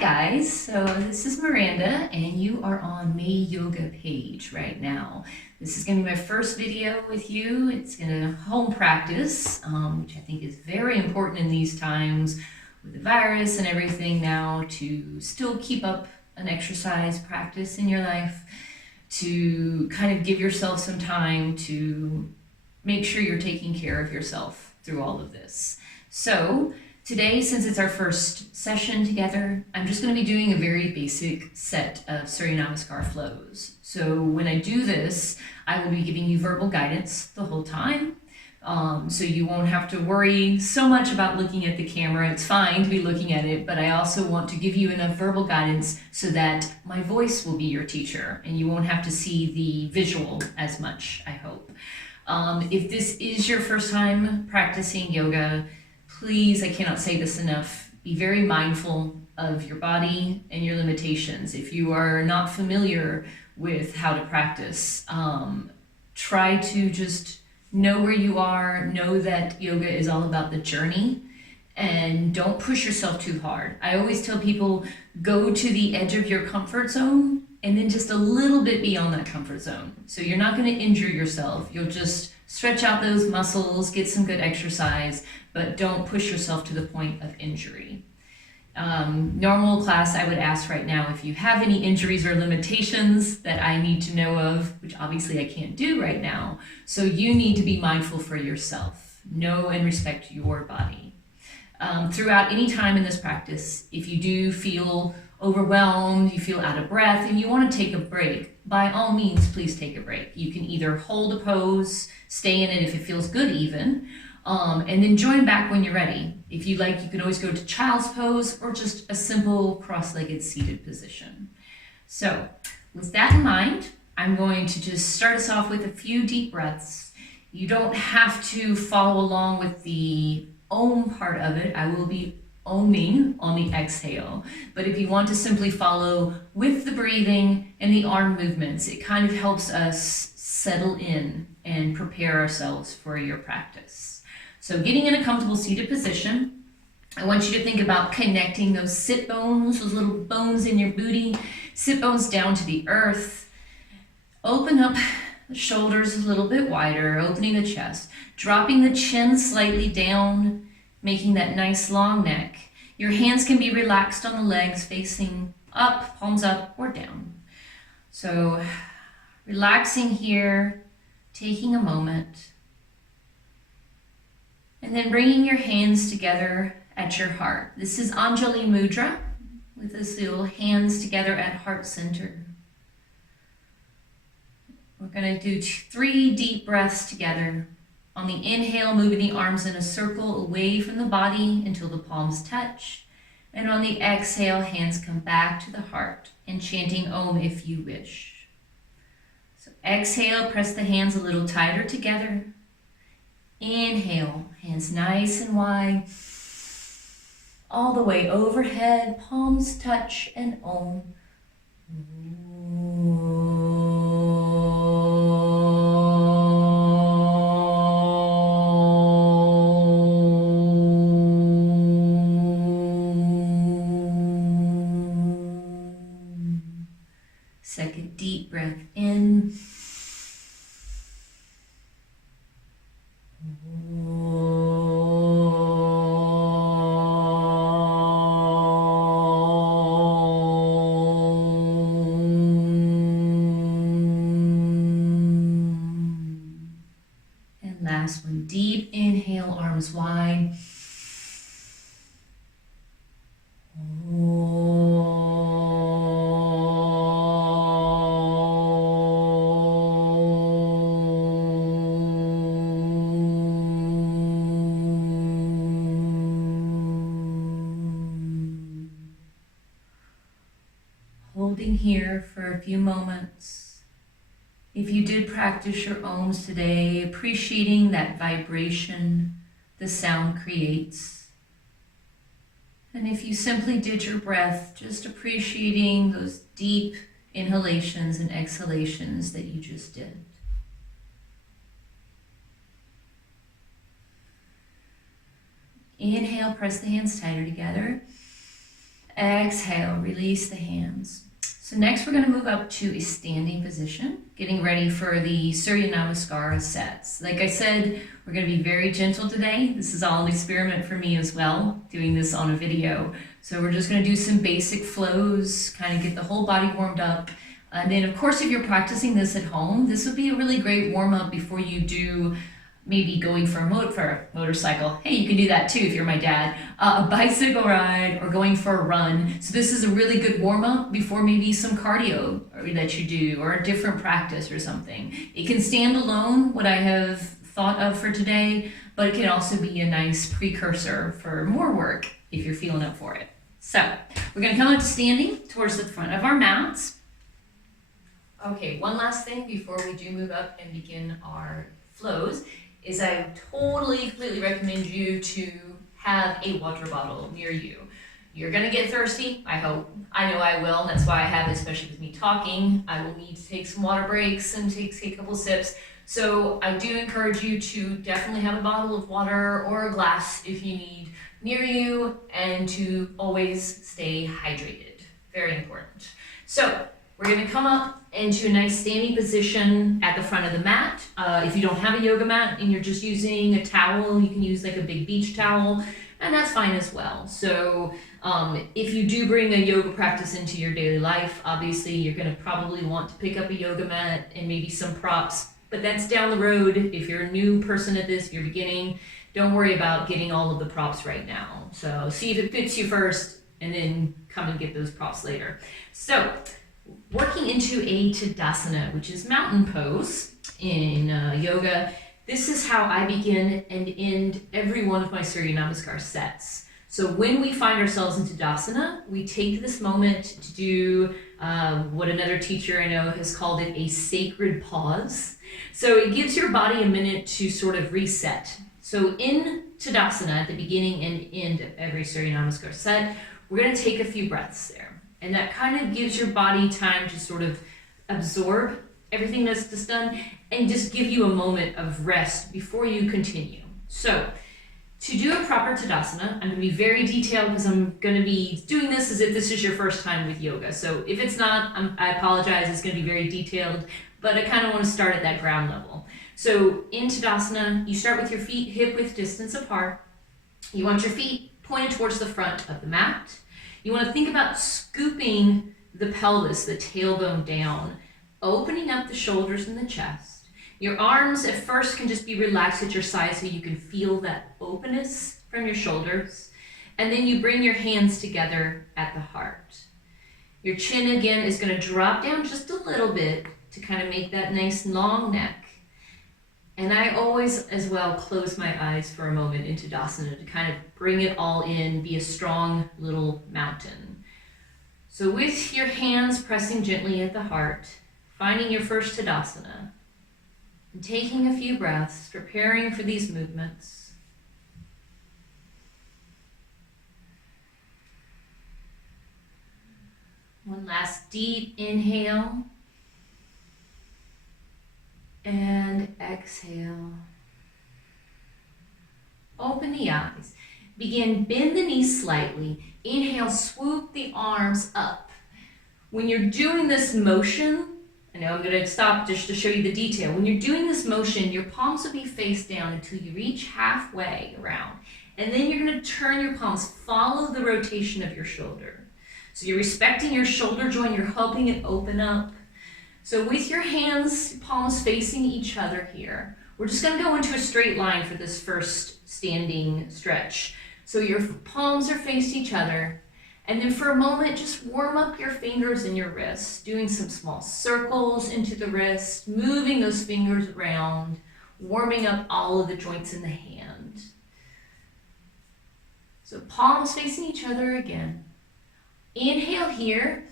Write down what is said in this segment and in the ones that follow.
guys, so this is Miranda and you are on my yoga page right now. This is going to be my first video with you. It's going to home practice, which I think is very important in these times with the virus and everything now, to still keep up an exercise practice in your life, to kind of give yourself some time to make sure you're taking care of yourself through all of this. So today, since it's our first session together, I'm just going to be doing a very basic set of Surya Namaskar flows. So when I do this, I will be giving you verbal guidance the whole time. So you won't have to worry so much about looking at the camera. It's fine to be looking at it, but I also want to give you enough verbal guidance so that my voice will be your teacher and you won't have to see the visual as much, I hope. If this is your first time practicing yoga, please, I cannot say this enough, be very mindful of your body and your limitations. If you are not familiar with how to practice, try to just know where you are, know that yoga is all about the journey, and don't push yourself too hard. I always tell people, go to the edge of your comfort zone and then just a little bit beyond that comfort zone. So you're not going to injure yourself. You'll just stretch out those muscles, get some good exercise, but don't push yourself to the point of injury. Normal class, I would ask right now if you have any injuries or limitations that I need to know of, which obviously I can't do right now. So you need to be mindful for yourself. Know and respect your body. Throughout any time in this practice, if you do feel overwhelmed, you feel out of breath, and you want to take a break, by all means, please take a break. You can either hold a pose, stay in it if it feels good even, and then join back when you're ready. If you like, you can always go to child's pose or just a simple cross-legged seated position. So with that in mind, I'm going to just start us off with a few deep breaths. You don't have to follow along with the Om part of it. I will be oming on the exhale, but if you want to simply follow with the breathing and the arm movements, it kind of helps us settle in and prepare ourselves for your practice. So getting in a comfortable seated position, I want you to think about connecting those sit bones, those little bones in your booty, sit bones down to the earth. Open up the shoulders a little bit wider, opening the chest, dropping the chin slightly down, making that nice long neck. Your hands can be relaxed on the legs, facing up, palms up or down. So relaxing here, taking a moment, and then bringing your hands together at your heart. This is Anjali Mudra, with this little hands together at heart center. We're going to do 3 deep breaths together. On the inhale, moving the arms in a circle away from the body until the palms touch. And on the exhale, hands come back to the heart and chanting Om if you wish. So exhale, press the hands a little tighter together. Inhale, hands nice and wide, all the way overhead, palms touch, and Om. Second deep breath in. And last one, deep inhale, arms wide. Holding here for a few moments. If you did practice your Oms today, appreciating that vibration the sound creates. And if you simply did your breath, just appreciating those deep inhalations and exhalations that you just did. Inhale, press the hands tighter together. Exhale, release the hands. So next we're going to move up to a standing position, getting ready for the Surya Namaskar sets. Like I said, we're going to be very gentle today. This is all an experiment for me as well, doing this on a video. So we're just going to do some basic flows, kind of get the whole body warmed up. And then of course, if you're practicing this at home, this would be a really great warm up before you do maybe going for a motorcycle. Hey, you can do that too if you're my dad. A bicycle ride or going for a run. So this is a really good warm-up before maybe some cardio that you do or a different practice or something. It can stand alone, what I have thought of for today, but it can also be a nice precursor for more work if you're feeling up for it. So we're going to come up to standing towards the front of our mats. Okay, one last thing before we do move up and begin our flows is I totally, completely recommend you to have a water bottle near you. You're gonna get thirsty, I hope. I know I will, and that's why I have it, especially with me talking. I will need to take some water breaks and take a couple sips. So I do encourage you to definitely have a bottle of water or a glass if you need near you, and to always stay hydrated. Very important. So we're going to come up into a nice standing position at the front of the mat. If you don't have a yoga mat and you're just using a towel, you can use like a big beach towel, and that's fine as well. So if you do bring a yoga practice into your daily life, obviously you're going to probably want to pick up a yoga mat and maybe some props, but that's down the road. If you're a new person at this, if you're beginning, don't worry about getting all of the props right now. So see if it fits you first and then come and get those props later. So working into a Tadasana, which is mountain pose in yoga. This is how I begin and end every one of my Surya Namaskar sets. So when we find ourselves in Tadasana, we take this moment to do what another teacher I know has called it a sacred pause. So it gives your body a minute to sort of reset. So in Tadasana, at the beginning and end of every Surya Namaskar set, we're going to take a few breaths there. And that kind of gives your body time to sort of absorb everything that's just done and just give you a moment of rest before you continue. So to do a proper Tadasana, I'm going to be very detailed because I'm going to be doing this as if this is your first time with yoga. So if it's not, I apologize, it's going to be very detailed, but I kind of want to start at that ground level. So in Tadasana, you start with your feet hip-width distance apart. You want your feet pointed towards the front of the mat. You want to think about scooping the pelvis, the tailbone down, opening up the shoulders and the chest. Your arms at first can just be relaxed at your side so you can feel that openness from your shoulders. And then you bring your hands together at the heart. Your chin again is going to drop down just a little bit to kind of make that nice long neck. And I always as well close my eyes for a moment in Tadasana to kind of bring it all in, be a strong little mountain. So with your hands pressing gently at the heart, finding your first Tadasana, and taking a few breaths, preparing for these movements. One last deep inhale. And exhale. Open the eyes. Begin, bend the knees slightly. Inhale, swoop the arms up. When you're doing this motion, I know I'm going to stop just to show you the detail. When you're doing this motion, your palms will be face down until you reach halfway around. And then you're going to turn your palms, follow the rotation of your shoulder. So you're respecting your shoulder joint, you're helping it open up. So with your hands, palms facing each other here, we're just going to go into a straight line for this first standing stretch. So your palms are faced each other, and then for a moment, just warm up your fingers and your wrists, doing some small circles into the wrist, moving those fingers around, warming up all of the joints in the hand. So palms facing each other again. Inhale here.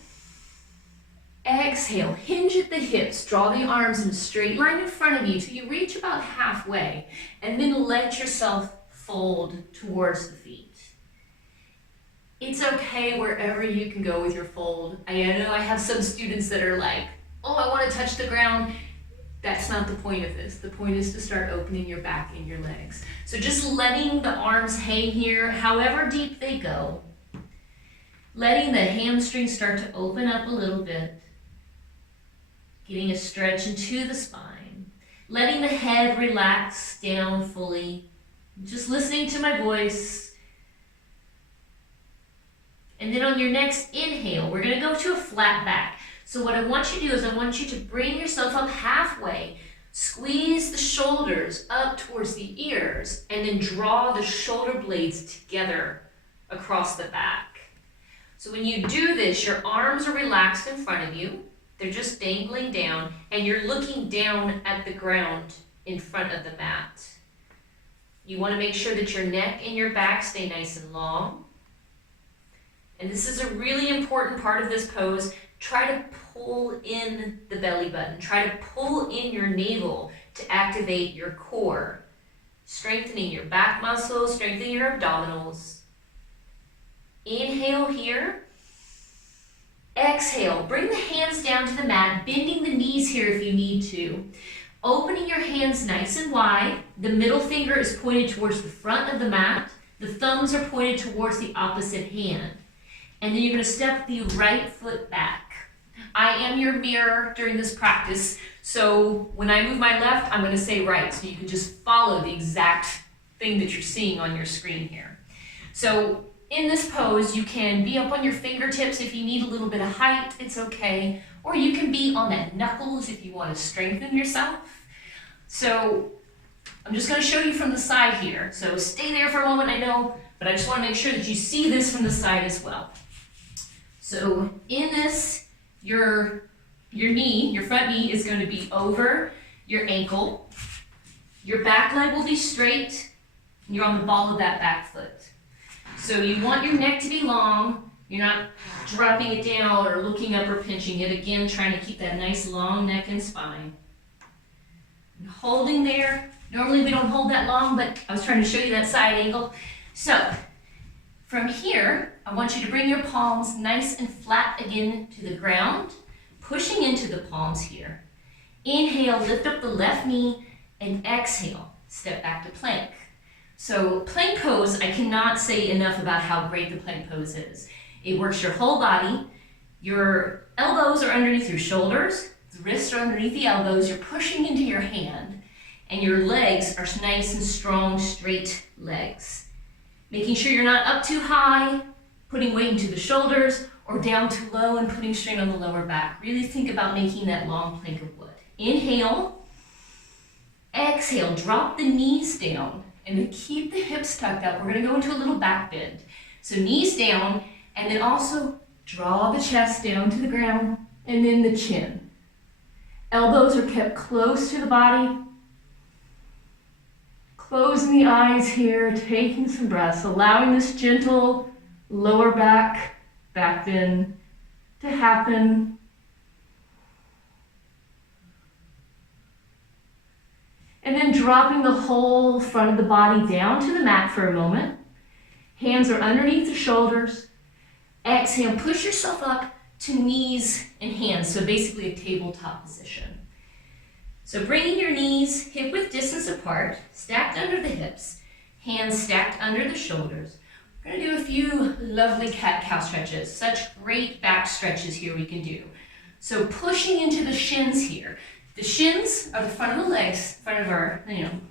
Exhale, hinge at the hips, draw the arms in a straight line in front of you till you reach about halfway, and then let yourself fold towards the feet. It's okay wherever you can go with your fold. I know I have some students that are like, oh, I want to touch the ground. That's not the point of this. The point is to start opening your back and your legs. So just letting the arms hang here, however deep they go. letting the hamstrings start to open up a little bit, getting a stretch into the spine, letting the head relax down fully, just listening to my voice. And then on your next inhale, we're gonna go to a flat back. So what I want you to do is I want you to bring yourself up halfway, squeeze the shoulders up towards the ears, and then draw the shoulder blades together across the back. So when you do this, your arms are relaxed in front of you. They're just dangling down, and you're looking down at the ground in front of the mat. You want to make sure that your neck and your back stay nice and long. And this is a really important part of this pose. Try to pull in the belly button. Try to pull in your navel to activate your core, strengthening your back muscles, strengthening your abdominals. Inhale here. Exhale, bring the hands down to the mat, bending the knees here if you need to. Opening your hands nice and wide. The middle finger is pointed towards the front of the mat. The thumbs are pointed towards the opposite hand. And then you're going to step the right foot back. I am your mirror during this practice, so when I move my left, I'm going to say right, so you can just follow the exact thing that you're seeing on your screen here. So in this pose, you can be up on your fingertips if you need a little bit of height, it's okay. Or you can be on that knuckles if you want to strengthen yourself. So I'm just going to show you from the side here. So stay there for a moment, I know, but I just want to make sure that you see this from the side as well. So in this, your knee, your front knee is going to be over your ankle. Your back leg will be straight, and you're on the ball of that back foot. So you want your neck to be long. You're not dropping it down or looking up or pinching it. Again, trying to keep that nice long neck and spine. And holding there. Normally we don't hold that long, but I was trying to show you that side angle. So from here, I want you to bring your palms nice and flat again to the ground, pushing into the palms here. Inhale, lift up the left knee, and exhale, step back to plank. So plank pose, I cannot say enough about how great the plank pose is. It works your whole body. Your elbows are underneath your shoulders, the wrists are underneath the elbows, you're pushing into your hand, and your legs are nice and strong, straight legs. Making sure you're not up too high, putting weight into the shoulders, or down too low and putting strain on the lower back. Really think about making that long plank of wood. Inhale, exhale, drop the knees down. And to keep the hips tucked out, we're going to go into a little back bend. So knees down, and then also draw the chest down to the ground, and then the chin. Elbows are kept close to the body. Closing the eyes here, taking some breaths, allowing this gentle lower back bend to happen. And then dropping the whole front of the body down to the mat for a moment. Hands are underneath the shoulders. Exhale, push yourself up to knees and hands, so basically a tabletop position. So bringing your knees hip width distance apart, stacked under the hips, hands stacked under the shoulders. We're going to do a few lovely cat-cow stretches, such great back stretches here we can do. So pushing into the shins here. The shins are the front of the legs, front of our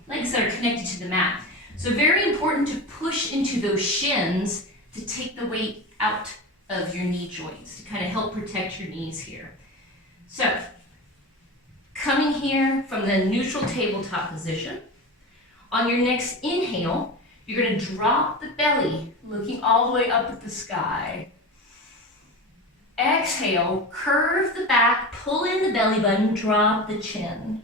legs that are connected to the mat. So very important to push into those shins to take the weight out of your knee joints, to kind of help protect your knees here. So coming here from the neutral tabletop position, on your next inhale, you're going to drop the belly, looking all the way up at the sky. Exhale, curve the back, pull in the belly button, drop the chin.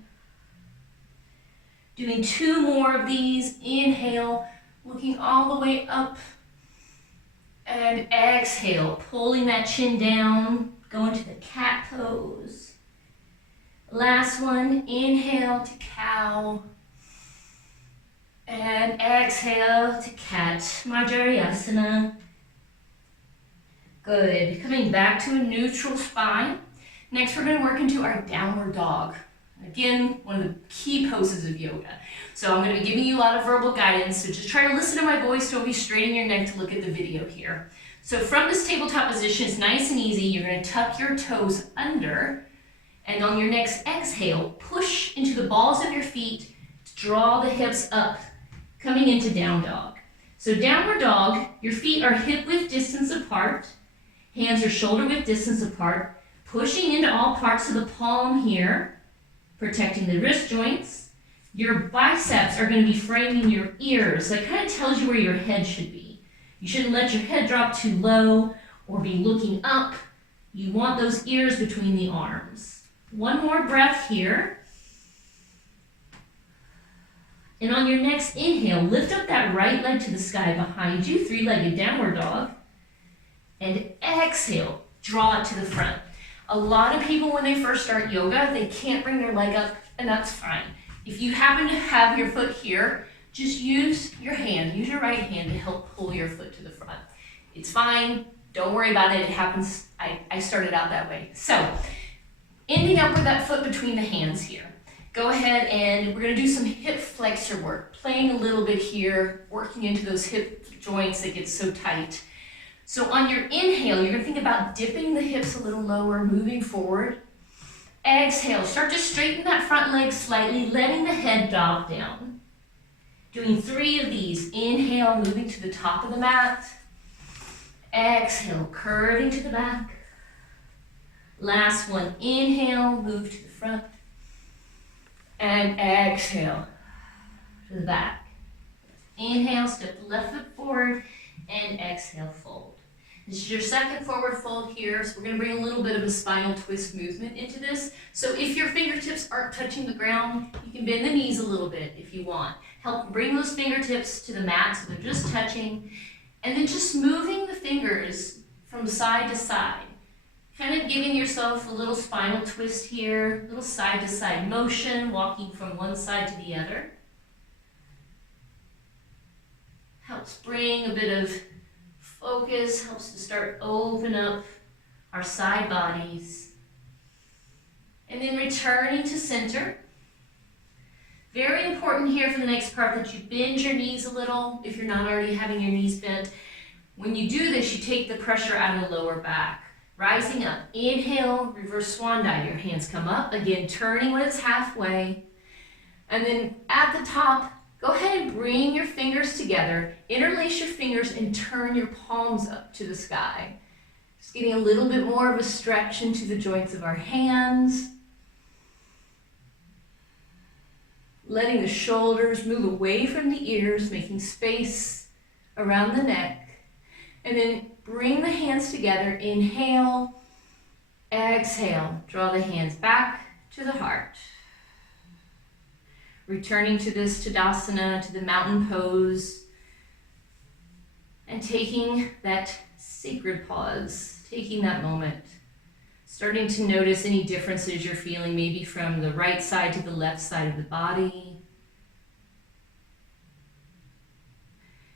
Doing 2 more of these. Inhale, looking all the way up. And exhale, pulling that chin down, going to the cat pose. Last one, inhale to cow. And exhale to cat, Marjariyasana. Good. Coming back to a neutral spine. Next, we're going to work into our downward dog. Again, one of the key poses of yoga. So I'm going to be giving you a lot of verbal guidance, so just try to listen to my voice. Don't be straining your neck to look at the video here. So from this tabletop position, it's nice and easy. You're going to tuck your toes under, and on your next exhale, push into the balls of your feet to draw the hips up, coming into down dog. So downward dog, your feet are hip width distance apart, hands are shoulder width distance apart, pushing into all parts of the palm here, protecting the wrist joints. Your biceps are going to be framing your ears. That kind of tells you where your head should be. You shouldn't let your head drop too low or be looking up. You want those ears between the arms. One more breath here. And on your next inhale, lift up that right leg to the sky behind you, three-legged downward dog. And exhale, draw it to the front. A lot of people, when they first start yoga, they can't bring their leg up, and that's fine. If you happen to have your foot here, just use your hand, use your right hand to help pull your foot to the front. It's fine, don't worry about it, it happens. I started out that way. So, ending up with that foot between the hands here. Go ahead and we're gonna do some hip flexor work, playing a little bit here, working into those hip joints that get so tight. So on your inhale, you're gonna think about dipping the hips a little lower, moving forward. Exhale, start to straighten that front leg slightly, letting the head drop down. Doing 3 of these. Inhale, moving to the top of the mat. Exhale, curving to the back. Last one, inhale, move to the front. And exhale to the back. Inhale, step the left foot forward, and exhale, fold. This is your second forward fold here, so we're going to bring a little bit of a spinal twist movement into this. So if your fingertips aren't touching the ground, you can bend the knees a little bit if you want. Help bring those fingertips to the mat so they're just touching, and then just moving the fingers from side to side. Kind of giving yourself a little spinal twist here, a little side to side motion, walking from one side to the other. Helps bring a bit of focus, helps to start open up our side bodies. And then returning to center. Very important here for the next part that you bend your knees a little if you're not already having your knees bent. When you do this, you take the pressure out of the lower back. Rising up, inhale, reverse swan dive. Your hands come up, again turning when it's halfway. And then at the top, go ahead and bring your fingers together, interlace your fingers and turn your palms up to the sky. Just getting a little bit more of a stretch into the joints of our hands. Letting the shoulders move away from the ears, making space around the neck. And then bring the hands together, inhale, exhale. Draw the hands back to the heart. Returning to this Tadasana, to the mountain pose, and taking that sacred pause, taking that moment, starting to notice any differences you're feeling, maybe from the right side to the left side of the body.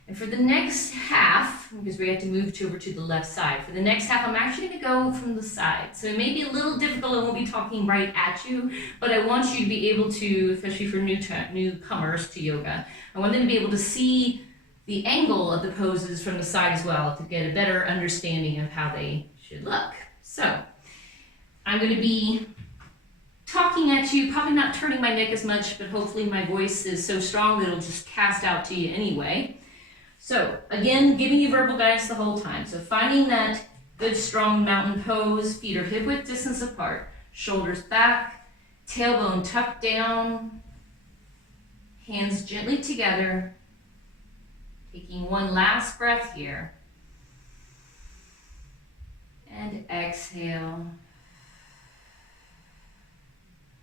And for the next half, because we have to move over to the left side, for the next half, I'm actually going to go from the side. So it may be a little difficult, I won't be talking right at you, but I want you to be able to, especially for newcomers to yoga, I want them to be able to see the angle of the poses from the side as well to get a better understanding of how they should look. So I'm going to be talking at you, probably not turning my neck as much, but hopefully my voice is so strong that it'll just cast out to you anyway. So again, giving you verbal guidance the whole time. So finding that good strong mountain pose, feet are hip width distance apart, shoulders back, tailbone tucked down, hands gently together, taking one last breath here. And exhale.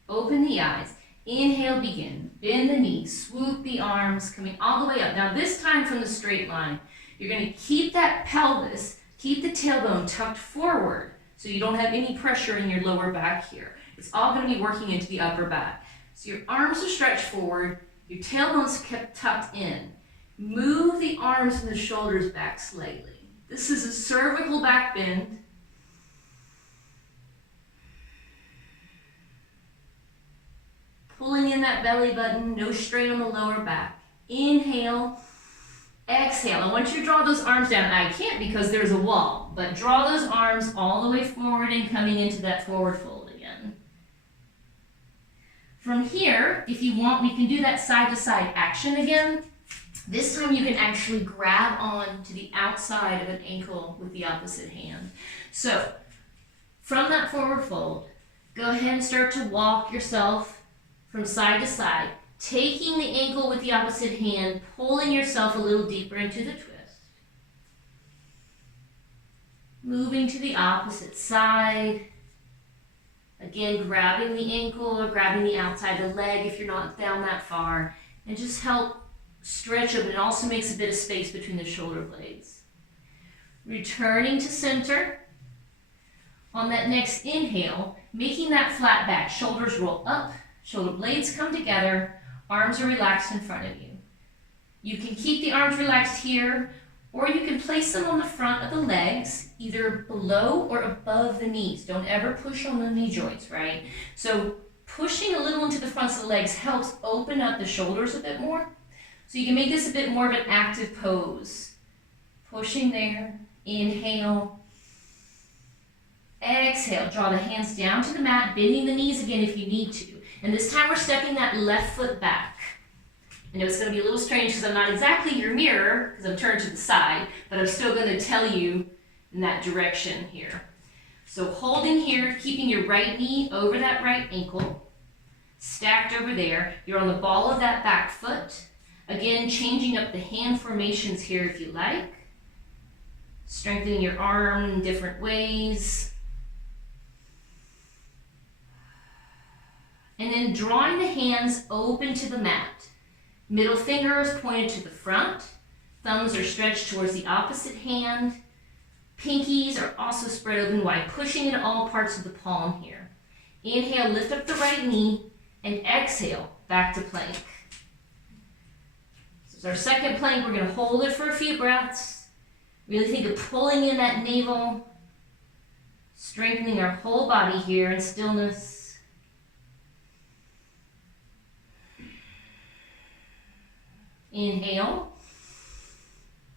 Open the eyes. Inhale, begin. Bend the knees, swoop the arms, coming all the way up. Now this time from the straight line, you're going to keep that pelvis, keep the tailbone tucked forward so you don't have any pressure in your lower back here. It's all going to be working into the upper back. So your arms are stretched forward, your tailbone's kept tucked in. Move the arms and the shoulders back slightly. This is a cervical back bend. Pulling in that belly button, no strain on the lower back. Inhale, Exhale. I want you to draw those arms down. I can't because there's a wall, but draw those arms all the way forward and coming into that forward fold again. From here, if you want, we can do that side to side action again. This time you can actually grab on to the outside of an ankle with the opposite hand. So from that forward fold, go ahead and start to walk yourself from side to side, taking the ankle with the opposite hand, pulling yourself a little deeper into the twist. Moving to the opposite side. Again, grabbing the ankle or grabbing the outside of the leg if you're not down that far. And just help stretch open. It also makes a bit of space between the shoulder blades. Returning to center. On that next inhale, making that flat back. Shoulders roll up, shoulder blades come together, arms are relaxed in front of you. You can keep the arms relaxed here, or you can place them on the front of the legs, either below or above the knees. Don't ever push on the knee joints, right? So pushing a little into the fronts of the legs helps open up the shoulders a bit more. So you can make this a bit more of an active pose. Pushing there, inhale. Exhale, draw the hands down to the mat, bending the knees again if you need to. And this time we're stepping that left foot back. I know it's going to be a little strange because I'm not exactly your mirror, because I'm turned to the side, but I'm still going to tell you in that direction here. So holding here, keeping your right knee over that right ankle, stacked over there. You're on the ball of that back foot. Again, changing up the hand formations here if you like. Strengthening your arm in different ways. And then drawing the hands open to the mat. Middle fingers pointed to the front. Thumbs are stretched towards the opposite hand. Pinkies are also spread open wide, pushing into all parts of the palm here. Inhale, lift up the right knee, and exhale, back to plank. This is our second plank. We're going to hold it for a few breaths. Really think of pulling in that navel, strengthening our whole body here in stillness. Inhale.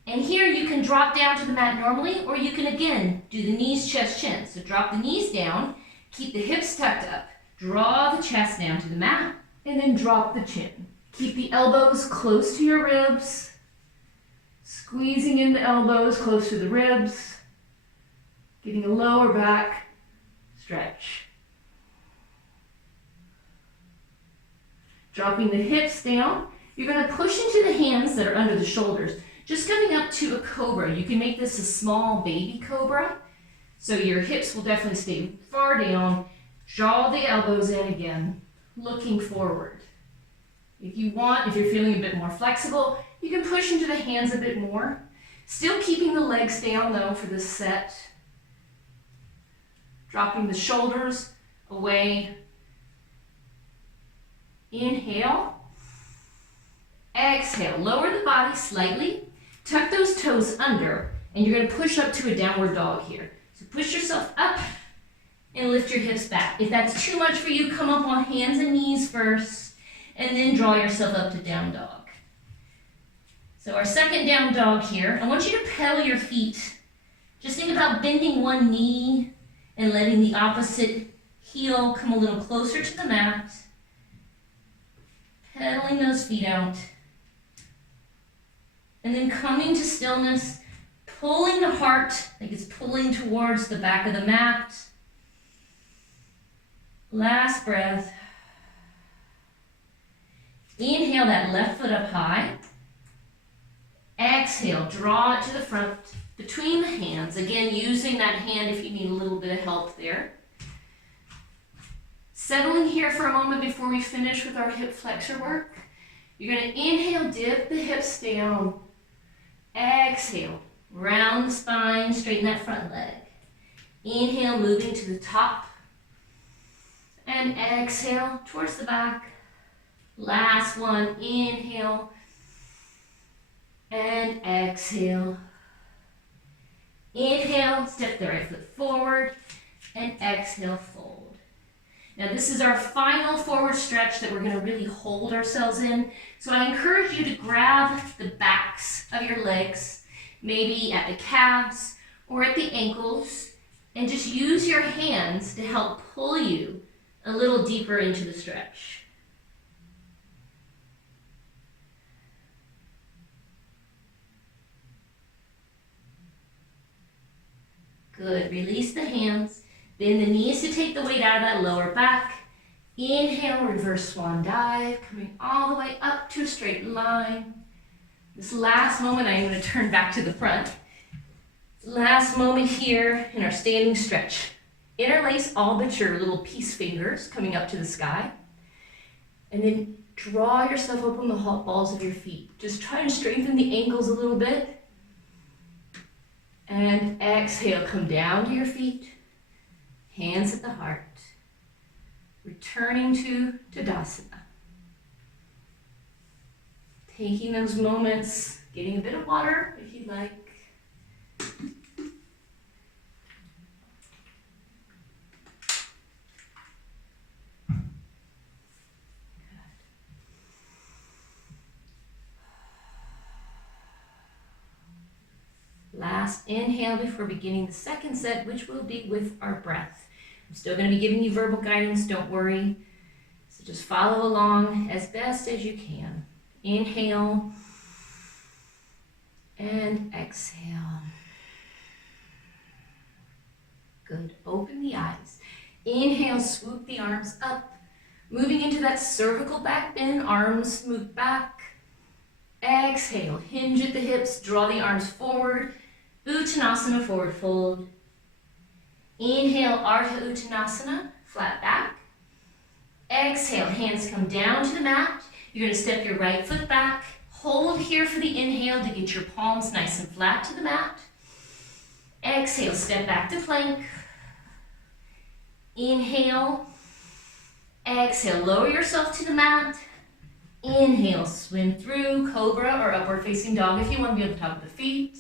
And here you can drop down to the mat normally, or you can again do the knees, chest, chin. So drop the knees down, keep the hips tucked up, draw the chest down to the mat, and then drop the chin. Keep the elbows close to your ribs, squeezing in the elbows close to the ribs, getting a lower back stretch. Dropping the hips down. You're going to push into the hands that are under the shoulders, just coming up to a cobra. You can make this a small baby cobra. So your hips will definitely stay far down. Draw the elbows in again, looking forward. If you want, if you're feeling a bit more flexible, you can push into the hands a bit more. Still keeping the legs down though for this set. Dropping the shoulders away. Inhale. Exhale, lower the body slightly, tuck those toes under, and you're going to push up to a downward dog here. So push yourself up and lift your hips back. If that's too much for you, come up on hands and knees first, and then draw yourself up to down dog. So our second down dog here, I want you to pedal your feet. Just think about bending one knee and letting the opposite heel come a little closer to the mat. Pedaling those feet out. And then coming to stillness, pulling the heart like it's pulling towards the back of the mat. Last breath. Inhale that left foot up high. Exhale, draw it to the front between the hands. Again, using that hand if you need a little bit of help there. Settling here for a moment before we finish with our hip flexor work. You're going to inhale, dip the hips down. Exhale, round the spine, straighten that front leg. Inhale, moving to the top. And exhale, towards the back. Last one, inhale. And exhale. Inhale, step the right foot forward. And exhale, fold. Now this is our final forward stretch that we're going to really hold ourselves in. So I encourage you to grab the backs of your legs, maybe at the calves or at the ankles, and just use your hands to help pull you a little deeper into the stretch. Good. Release the hands. Bend the knees to take the weight out of that lower back. Inhale, reverse swan dive, coming all the way up to a straight line. This last moment, I'm going to turn back to the front. Last moment here in our standing stretch. Interlace all but your little peace fingers coming up to the sky. And then draw yourself open the hot balls of your feet. Just try and strengthen the ankles a little bit. And exhale, come down to your feet. Hands at the heart. Returning to Tadasana. Taking those moments, getting a bit of water if you'd like. Last inhale before beginning the second set, which will be with our breath. I'm still going to be giving you verbal guidance, don't worry. So just follow along as best as you can. Inhale and exhale. Good. Open the eyes. Inhale, swoop the arms up. Moving into that cervical back bend, arms move back. Exhale, hinge at the hips, draw the arms forward. Uttanasana, forward fold. Inhale, Ardha Uttanasana, flat back. Exhale, hands come down to the mat. You're going to step your right foot back. Hold here for the inhale to get your palms nice and flat to the mat. Exhale, step back to plank. Inhale. Exhale, lower yourself to the mat. Inhale, swim through, cobra or upward facing dog if you want to be on the top of the feet.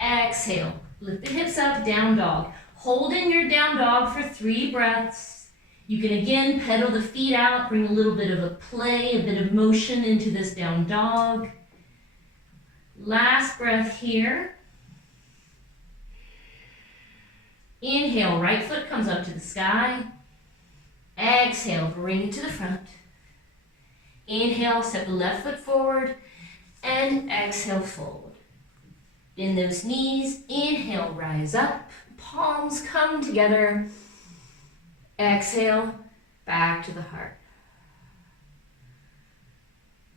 Exhale, lift the hips up, down dog. Hold in your down dog for 3 breaths. You can again pedal the feet out, bring a little bit of a play, a bit of motion into this down dog. Last breath here. Inhale, right foot comes up to the sky. Exhale, bring it to the front. Inhale, step the left foot forward, and exhale, fold. Bend those knees, inhale, rise up, palms come together. Exhale, back to the heart.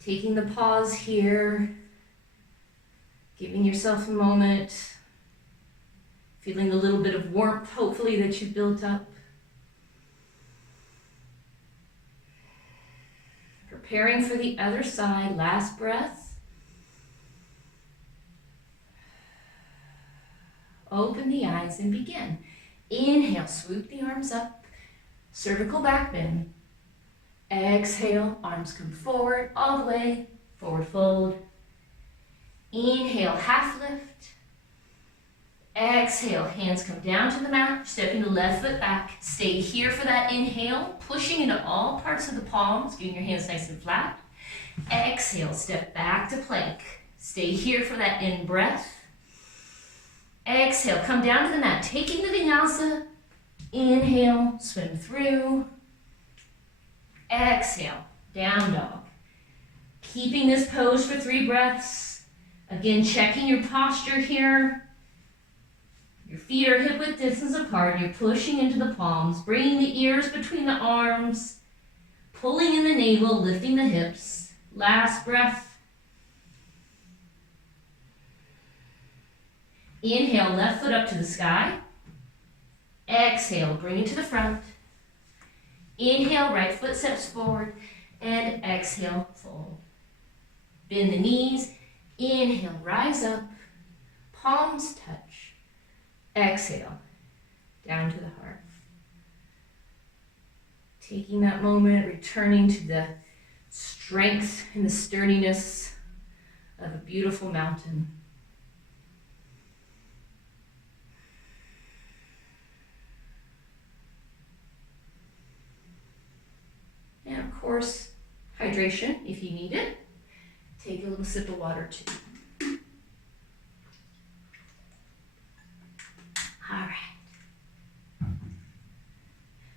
Taking the pause here, giving yourself a moment, feeling a little bit of warmth, hopefully, that you've built up. Preparing for the other side, last breath. Open the eyes and begin. Inhale, swoop the arms up, cervical back bend. Exhale, arms come forward, all the way, forward fold. Inhale, half lift. Exhale, hands come down to the mat, stepping the left foot back. Stay here for that inhale, pushing into all parts of the palms, getting your hands nice and flat. Exhale, step back to plank. Stay here for that in breath. Exhale, come down to the mat, taking the vinyasa. Inhale, swim through. Exhale, down dog. Keeping this pose for 3 breaths. Again, checking your posture here. Your feet are hip width distance apart. You're pushing into the palms, bringing the ears between the arms, pulling in the navel, lifting the hips. Last breath. Inhale, left foot up to the sky. Exhale, bring it to the front. Inhale, right foot steps forward. And exhale, fold. Bend the knees. Inhale, rise up. Palms touch. Exhale, down to the heart. Taking that moment, returning to the strength and the sturdiness of a beautiful mountain. hydration if you need it. Take a little sip of water too. All right.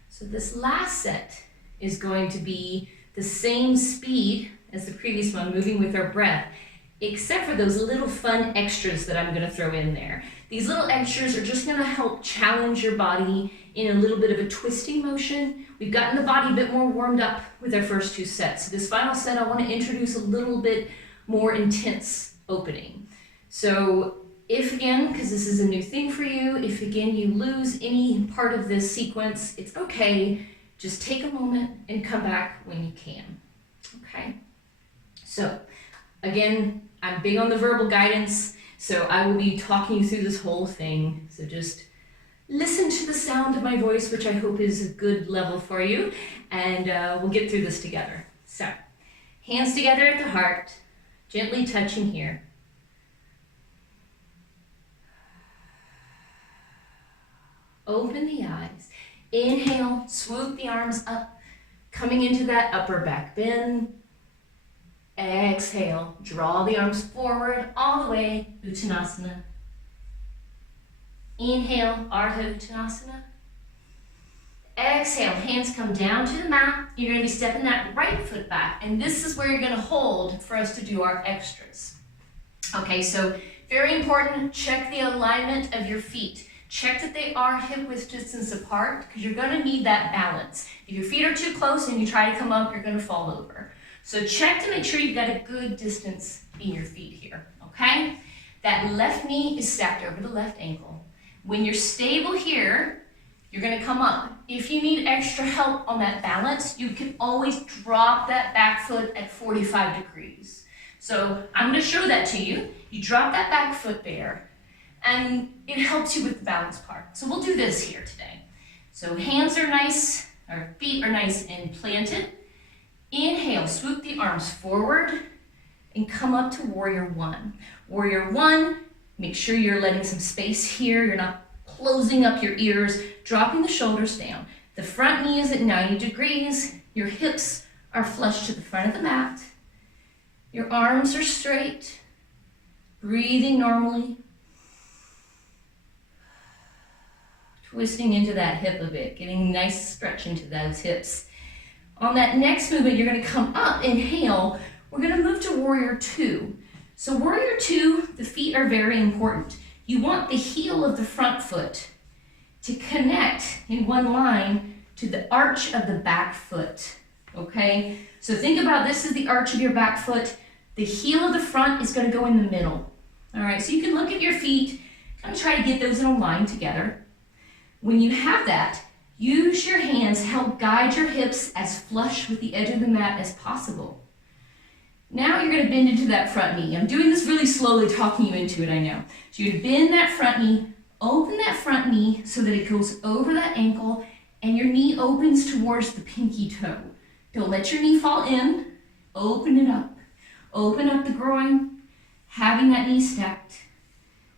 So this last set is going to be the same speed as the previous one, moving with our breath, except for those little fun extras that I'm going to throw in there. These little extras are just going to help challenge your body in a little bit of a twisting motion. We've gotten the body a bit more warmed up with our first two sets. So this final set, I want to introduce a little bit more intense opening. So if again, because this is a new thing for you, if again you lose any part of this sequence, it's okay. Just take a moment and come back when you can. Okay? So again, I'm big on the verbal guidance, so I will be talking you through this whole thing. So just listen to the sound of my voice, which I hope is a good level for you, and we'll get through this together. So, hands together at the heart, gently touching here. Open the eyes. Inhale, swoop the arms up, coming into that upper back bend. Exhale, draw the arms forward all the way, Uttanasana. Inhale, Ardha Uttanasana. Exhale, hands come down to the mat. You're going to be stepping that right foot back, and this is where you're going to hold for us to do our extras. Okay, so very important, check the alignment of your feet. Check that they are hip width distance apart, because you're going to need that balance. If your feet are too close and you try to come up, you're going to fall over. So check to make sure you've got a good distance in your feet here, okay? That left knee is stacked over the left ankle. When you're stable here, you're going to come up. If you need extra help on that balance, you can always drop that back foot at 45 degrees. So I'm going to show that to you. You drop that back foot there, and it helps you with the balance part. So we'll do this here today. So hands are nice, our feet are nice and planted. Inhale, swoop the arms forward and come up to warrior one. Warrior one, make sure you're letting some space here. You're not closing up your ears, dropping the shoulders down. The front knee is at 90 degrees. Your hips are flush to the front of the mat. Your arms are straight, breathing normally. Twisting into that hip a bit, getting nice stretch into those hips. On that next movement, you're going to come up, inhale. We're going to move to warrior two. So warrior two, the feet are very important. You want the heel of the front foot to connect in one line to the arch of the back foot, okay? So think about this as the arch of your back foot. The heel of the front is going to go in the middle, all right? So you can look at your feet, kind of try to get those in a line together. When you have that, use your hands, help guide your hips as flush with the edge of the mat as possible. Now you're going to bend into that front knee. I'm doing this really slowly, talking you into it, I know. So you're going to bend that front knee, open that front knee so that it goes over that ankle, and your knee opens towards the pinky toe. Don't let your knee fall in. Open it up. Open up the groin, having that knee stacked.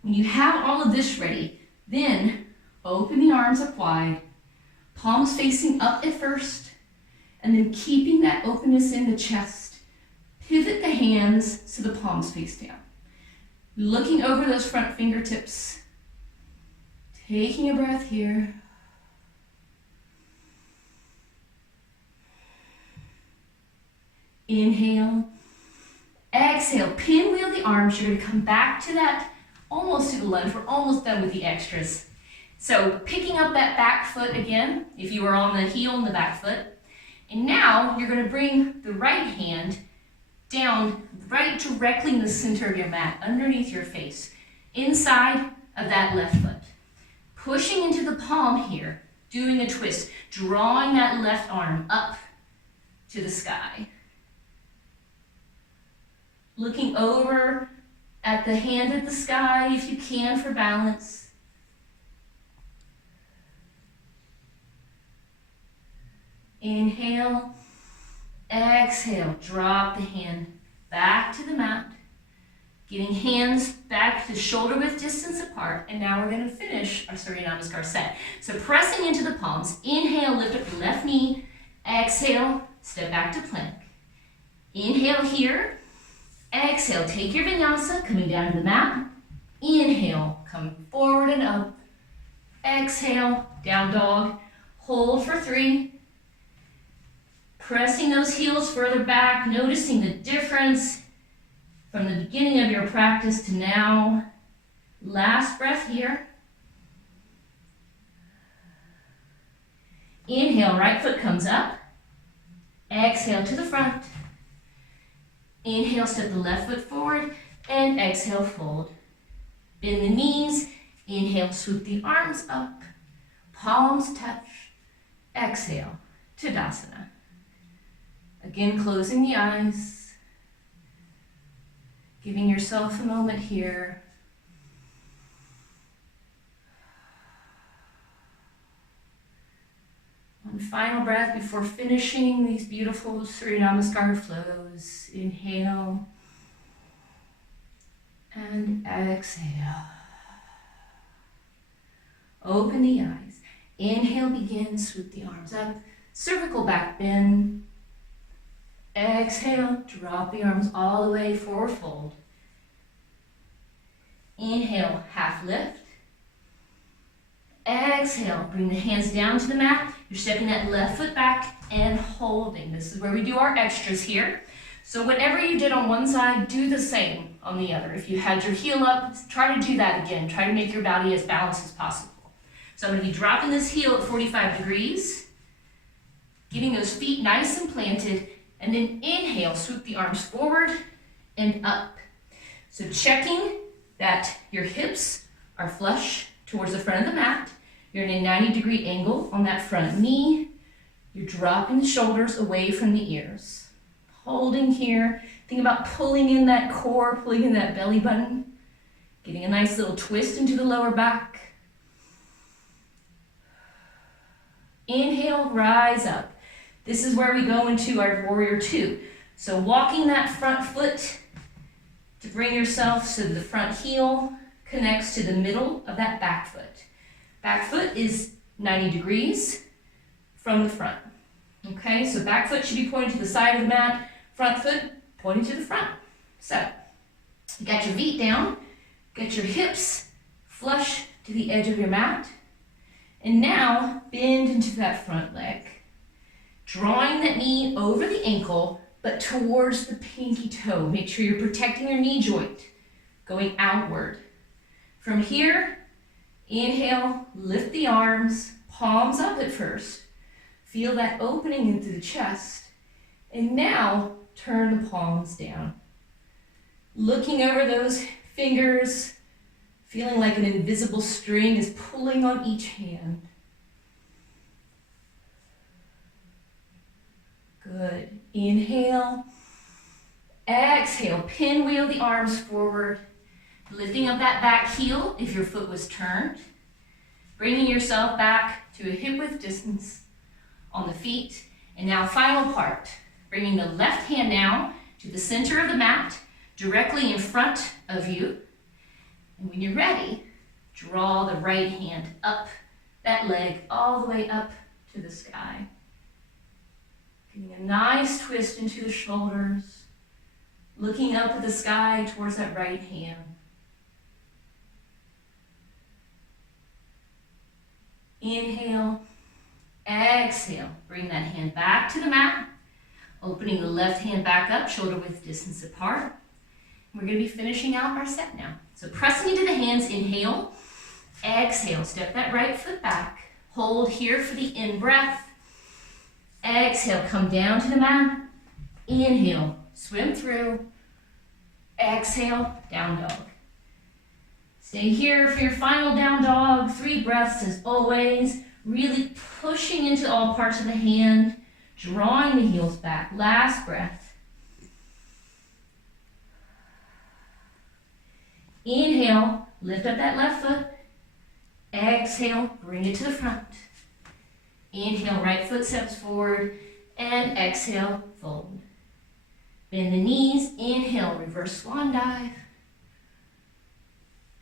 When you have all of this ready, then open the arms up wide, palms facing up at first, and then keeping that openness in the chest. Pivot the hands so the palms face down. Looking over those front fingertips. Taking a breath here. Inhale. Exhale. Pinwheel the arms. You're going to come back to that, almost to the lunge. We're almost done with the extras. So picking up that back foot again, if you were on the heel and the back foot. And now you're going to bring the right hand down right directly in the center of your mat, underneath your face, inside of that left foot. Pushing into the palm here, doing a twist, drawing that left arm up to the sky. Looking over at the hand at the sky if you can for balance. Inhale. Exhale, drop the hand back to the mat, getting hands back to shoulder width distance apart, and now we're going to finish our Surya Namaskar set. So pressing into the palms, inhale, lift up your left knee, exhale, step back to plank. Inhale here. Exhale, take your vinyasa, coming down to the mat. Inhale, come forward and up. Exhale, down dog. Hold for 3. Pressing those heels further back, noticing the difference from the beginning of your practice to now. Last breath here. Inhale, right foot comes up. Exhale to the front. Inhale, step the left foot forward, and exhale, fold. Bend the knees. Inhale, swoop the arms up. Palms touch. Exhale, Tadasana. Again, closing the eyes. Giving yourself a moment here. One final breath before finishing these beautiful Surya Namaskar flows. Inhale and exhale. Open the eyes. Inhale, begin, swoop the arms up. Cervical back bend. Exhale, drop the arms all the way, forward fold. Inhale, half lift. Exhale, bring the hands down to the mat. You're stepping that left foot back and holding. This is where we do our extras here. So whatever you did on one side, do the same on the other. If you had your heel up, try to do that again. Try to make your body as balanced as possible. So I'm going to be dropping this heel at 45 degrees, getting those feet nice and planted, and then inhale, swoop the arms forward and up. So checking that your hips are flush towards the front of the mat. You're in a 90-degree angle on that front knee. You're dropping the shoulders away from the ears. Holding here. Think about pulling in that core, pulling in that belly button. Getting a nice little twist into the lower back. Inhale, rise up. This is where we go into our warrior 2. So walking that front foot to bring yourself so the front heel connects to the middle of that back foot. Back foot is 90 degrees from the front. Okay, so back foot should be pointing to the side of the mat, front foot pointing to the front. So, you got your feet down, get your hips flush to the edge of your mat, and now bend into that front leg. Drawing that knee over the ankle, but towards the pinky toe. Make sure you're protecting your knee joint, going outward. From here, inhale, lift the arms, palms up at first. Feel that opening into the chest. And now, turn the palms down. Looking over those fingers, feeling like an invisible string is pulling on each hand. Good. Inhale. Exhale. Pinwheel the arms forward. Lifting up that back heel if your foot was turned. Bringing yourself back to a hip width distance on the feet. And now final part. Bringing the left hand now to the center of the mat, directly in front of you. And when you're ready, draw the right hand up that leg all the way up to the sky. Getting a nice twist into the shoulders. Looking up at the sky towards that right hand. Inhale, exhale. Bring that hand back to the mat. Opening the left hand back up, shoulder width distance apart. We're going to be finishing out our set now. So pressing into the hands, inhale. Exhale, step that right foot back. Hold here for the in-breath. Exhale, come down to the mat. Inhale, swim through. Exhale, down dog. Stay here for your final down dog. 3 breaths as always. Really pushing into all parts of the hand. Drawing the heels back. Last breath. Inhale, lift up that left foot. Exhale, bring it to the front. Inhale, right foot steps forward. And exhale, fold. Bend the knees. Inhale, reverse swan dive.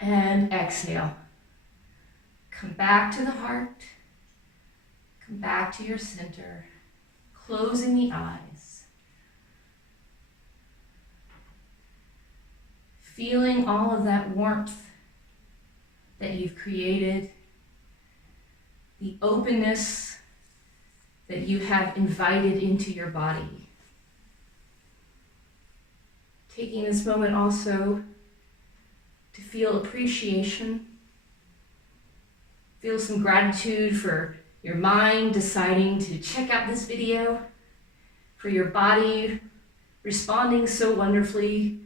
And exhale. Come back to the heart. Come back to your center. Closing the eyes. feeling all of that warmth that you've created, the openness that you have invited into your body. Taking this moment also to feel appreciation, feel some gratitude for your mind deciding to check out this video, for your body responding so wonderfully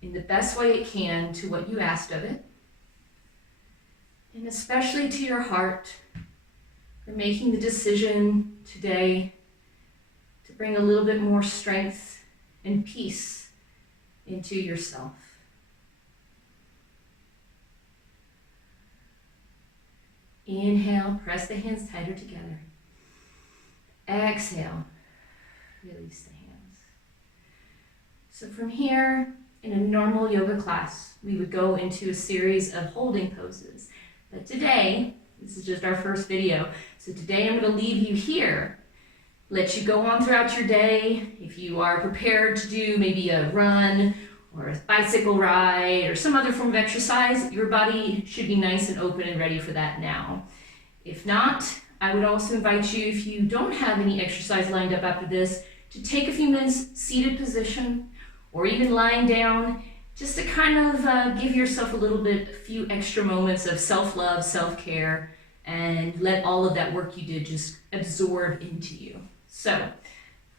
in the best way it can to what you asked of it, and especially to your heart for making the decision today to bring a little bit more strength and peace into yourself. Inhale, press the hands tighter together. Exhale, release the hands. So from here, in a normal yoga class, we would go into a series of holding poses. But today, this is just our first video, so today I'm going to leave you here, let you go on throughout your day. If you are prepared to do maybe a run or a bicycle ride or some other form of exercise, your body should be nice and open and ready for that now. If not, I would also invite you, if you don't have any exercise lined up after this, to take a few minutes seated position or even lying down, just to kind of give yourself a few extra moments of self-love, self-care, and let all of that work you did just absorb into you. So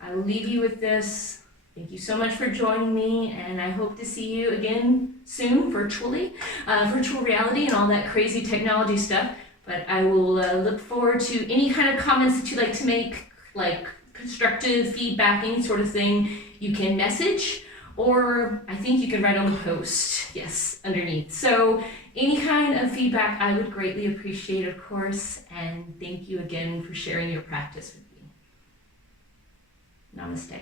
I will leave you with this. Thank you so much for joining me, and I hope to see you again soon, virtually, virtual reality and all that crazy technology stuff. But I will look forward to any kind of comments that you'd like to make, like constructive feedback, any sort of thing. You can message, or I think you can write on the post, yes, underneath. So any kind of feedback I would greatly appreciate, of course, and thank you again for sharing your practice with me. Namaste.